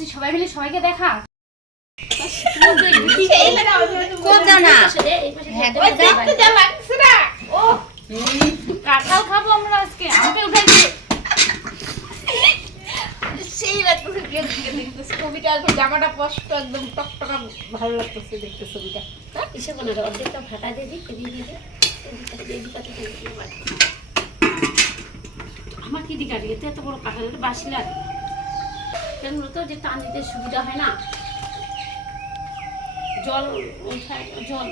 কাটতেছি সবাই মিলে সবাইকে দেখা। কাঁঠাল খাবো আমরা আজকে, আমাকে উঠাই দিয়ে সেই লাগতেছে ছবিটা, একদম জামাটা স্পষ্ট, একদম টকটকা ভালো লাগতেছে দেখতে ছবিটা। কিসে কোনো অর্ধেকটা ফাটা দিয়ে দিই, আমার কি দিকে এতে এত বড় কাঁঠাল বাসি লাগে কেন তো, যে টান দিতে সুবিধা হয় না, জল ওঠায়, জল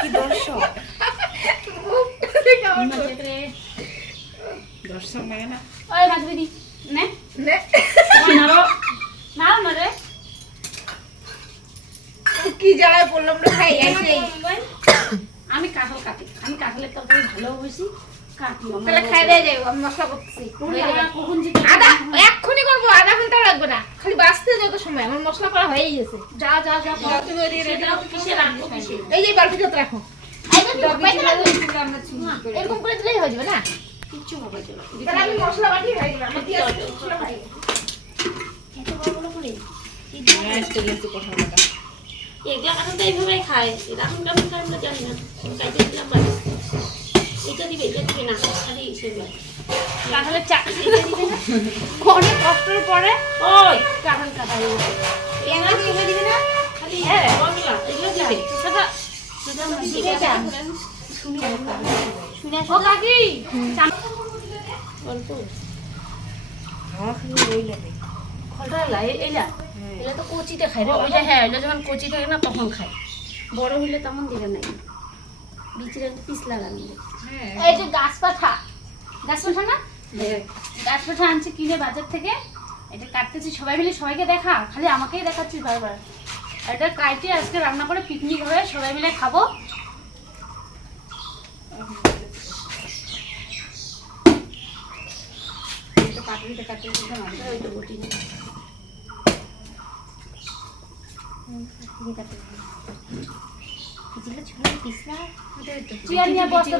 কি দর্শক দর্শক লাগে না। ওই মাছ দিদি নে নাও না রে, কি জ্বালায় পড়লাম রে ভাই। আমি কাঁঠাল কাটি, আমি কাঁঠালের তরকারি ভালো বসি কাটি। তাহলে খাই দিয়ে যাই, আমি মশলা করতেছি। কখন যে আদা এক্ষুনি করবো, আধা ঘন্টা লাগবে না, খালি বাঁচতে যত সময়। আমার মশলা করা হয়েই গেছে। যা যা যা তুমি ওদিকে রেডি রাখো। কিসে রাখবো, কিসে এই যে বালতিটাতে রাখো। এরকম করে দিলেই হয়ে যাবে না? কিচ্ছু হবে না। তাহলে আমি মশলা বাটি হয়ে গেলাম। আমার দিয়ে আসবে মশলা বাটি। এত বড় বড় করে এগুলা কাঁঠাল তো এইভাবেই খায়, এরকম কেমন খায় আমরা জানি না। কাইতে দিলাম বাড়ি, এটা দিবে না, খালি সেগুলো কাঁঠালের চাটনি দিবে না, অনেক কষ্টের পরে ওই কাঁঠাল কাটা হয়ে গেছে। এগুলো দিয়ে দিবি না? খালি বাংলা এগুলো দিবে সেটা ও কাকি অল্প ফলটা লাই এলা এলা তো কচিতে খাই রে। ওইটা হ্যাঁ, ওইটা যখন কচি থাকে না তখন খাই, বড় হইলে তেমন দিবে নাই, বিচিরে পিস লাগানো। এই যে গাছ পাঠা না, গাছ পাঠা আনছি কিনে বাজার থেকে, এটা কাটতেছি সবাই মিলে সবাইকে দেখা, খালি আমাকেই দেখাচ্ছিস বারবার। এটা কাটে আজকে রান্না করে পিকনিক হবে, সবাই মিলে খাবো। ছোট পিসলা চেয়ার নিয়ে বসো।